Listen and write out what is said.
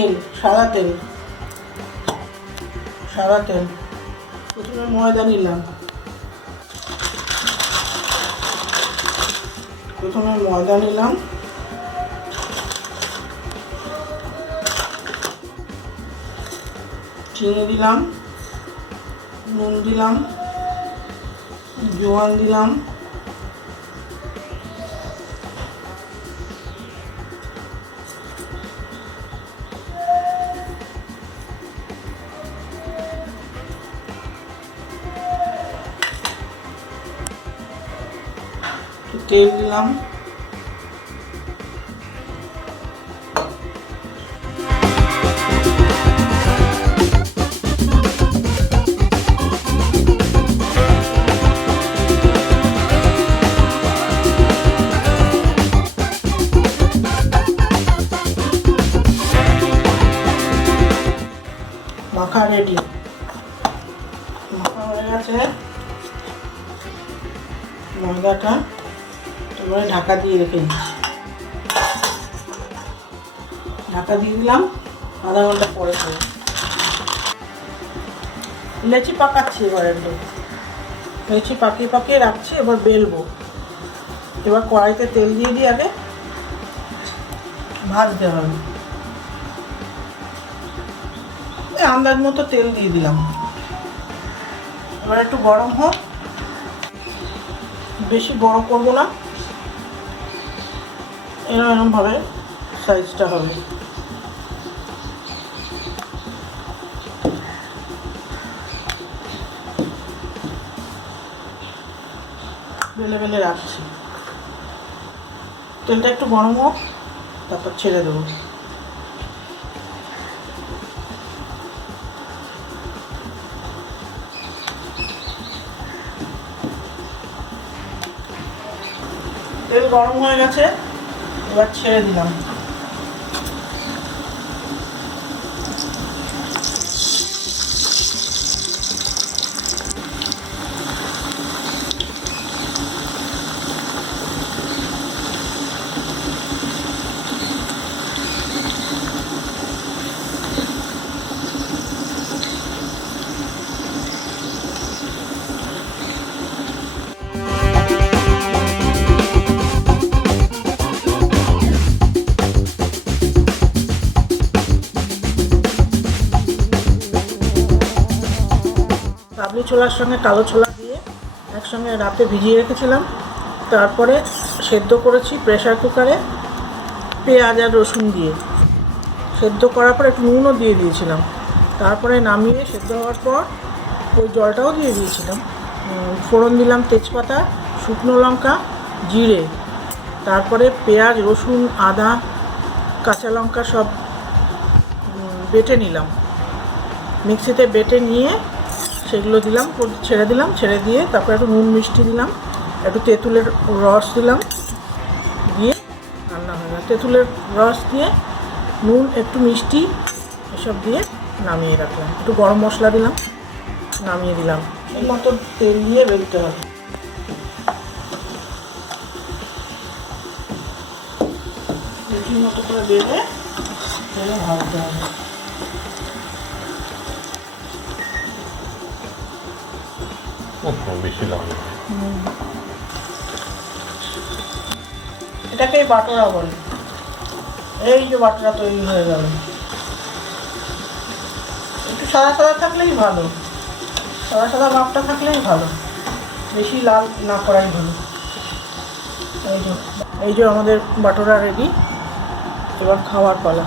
তেল, সাদা তেল, সাদা তেল। প্রথমে ময়দা নিলাম, চিনি দিলাম, নুন দিলাম, জোয়ান দিলাম, তেল দিলাম, মাখা রেডি। মাখা হয়ে গেছে ময়দাটা, এবারে ঢাকা দিয়ে রেখে দিচ্ছি। ঢাকা দিয়ে দিলাম, আধা ঘন্টা পরে খাবো। লেচি পাকাচ্ছি, এবার একটু লেচি পাকিয়ে রাখছি। এবার বেলবো। এবার কড়াইতে তেল দিয়ে দিই, আগে ভাজতে হবে। আন্দাজ মতো তেল দিয়ে দিলাম। এবার একটু গরম হোক, বেশি বড় করবো না, এরকমভাবে সাইজটা হবে। বেলে বেলে রাখছি। তেলটা একটু গরম হোক, তারপর ছেড়ে দেবো। তেল গরম হয়ে গেছে, এবার ছেড়ে দিলাম। কাবলি ছোলার সঙ্গে কালো ছোলা দিয়ে একসঙ্গে রাতে ভিজিয়ে রেখেছিলাম। তারপরে সেদ্ধ করেছি প্রেসার কুকারে, পেঁয়াজ আর রসুন দিয়ে সেদ্ধ করার পর একটু নুনও দিয়ে দিয়েছিলাম। তারপরে নামিয়ে সেদ্ধ হওয়ার পর ওই জলটাও দিয়ে দিয়েছিলাম। ফোড়ন দিলাম তেজপাতা, শুকনো লঙ্কা, জিরে, তারপরে পেঁয়াজ, রসুন, আদা, কাঁচা লঙ্কা সব বেটে নিলাম। মিক্সিতে বেটে নিয়ে সেগুলো দিলাম, ছেড়ে দিলাম। ছেড়ে দিয়ে তারপরে একটু নুন মিষ্টি দিলাম, একটু তেঁতুলের রস দিলাম, দিয়ে রান্না হয়ে গেল। তেঁতুলের রস দিয়ে নুন, একটু মিষ্টি এসব দিয়ে নামিয়ে রাখলাম। একটু গরম মশলা দিলাম, নামিয়ে দিলাম। এই মতো তেল দিয়ে বেলতে হবে। রুটির মতো করে বেলে তেলে ভাজতে হবে। বেশি লাগে। এটাকে বাটোরা বলে। এই যে বাটোরা তৈরি হয়ে গেল। একটু সাদা সাদা থাকলেই ভালো, সাদা সাদা ভাবটা থাকলেই ভালো, বেশি লাল না করাই ভালো। এই যে আমাদের বাটোরা রেডি। এবার খাওয়ার পালা।